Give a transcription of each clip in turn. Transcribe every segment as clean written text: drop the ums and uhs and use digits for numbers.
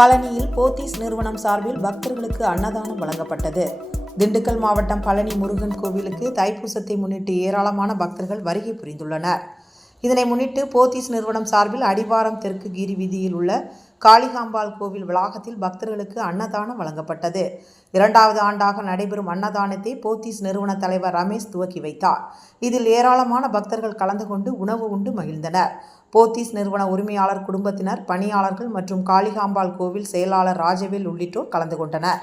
பழனியில் போத்தீஸ் நிறுவனம் சார்பில் பக்தர்களுக்கு அன்னதானம் வழங்கப்பட்டது. திண்டுக்கல் மாவட்டம் பழனி முருகன் கோவிலுக்கு தைப்பூசத்தை முன்னிட்டு ஏராளமான பக்தர்கள் வருகை புரிந்துள்ளனர். இதனை முன்னிட்டு போத்தீஸ் நிறுவனம் சார்பில் அடிவாரம் தெற்கு கிரி வீதியில் உள்ள காளிகாம்பாள் கோவில் வளாகத்தில் பக்தர்களுக்கு அன்னதானம் வழங்கப்பட்டது. 2வது ஆண்டாக நடைபெறும் அன்னதானத்தை போத்தீஸ் நிறுவன தலைவர் ரமேஷ் துவக்கி வைத்தார். இதில் ஏராளமான பக்தர்கள் கலந்து கொண்டு உணவு உண்டு மகிழ்ந்தனர். போத்தீஸ் நிறுவன உரிமையாளர் குடும்பத்தினர், பணியாளர்கள் மற்றும் காளிகாம்பாள் கோவில் செயலாளர் ராஜவேல் உள்ளிட்டோர் கலந்து கொண்டனர்.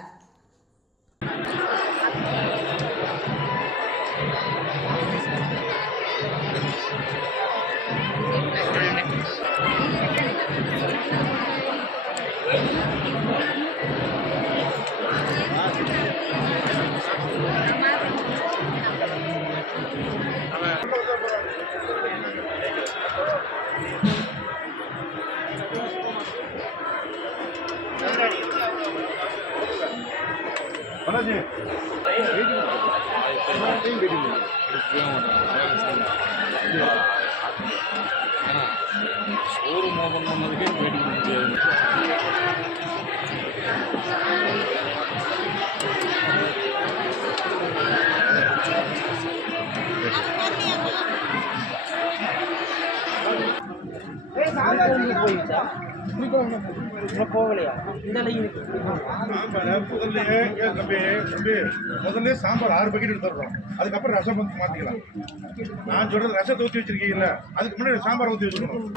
ஷோரூம் ஓப்பன் பண்ணதுக்கே வெயிட்டிங் முடியாது. முதல்ல சாம்பார் 6 பக்கெட் எடுத்துடுறோம். அதுக்கப்புறம் ரசம் வந்து மாத்திக்கலாம். நான் சொல்றது ரசத்தை ஊற்றி வச்சிருக்கீங்கல்ல, அதுக்கு முன்னாடி சாம்பார் ஊற்றி வச்சுக்கணும்.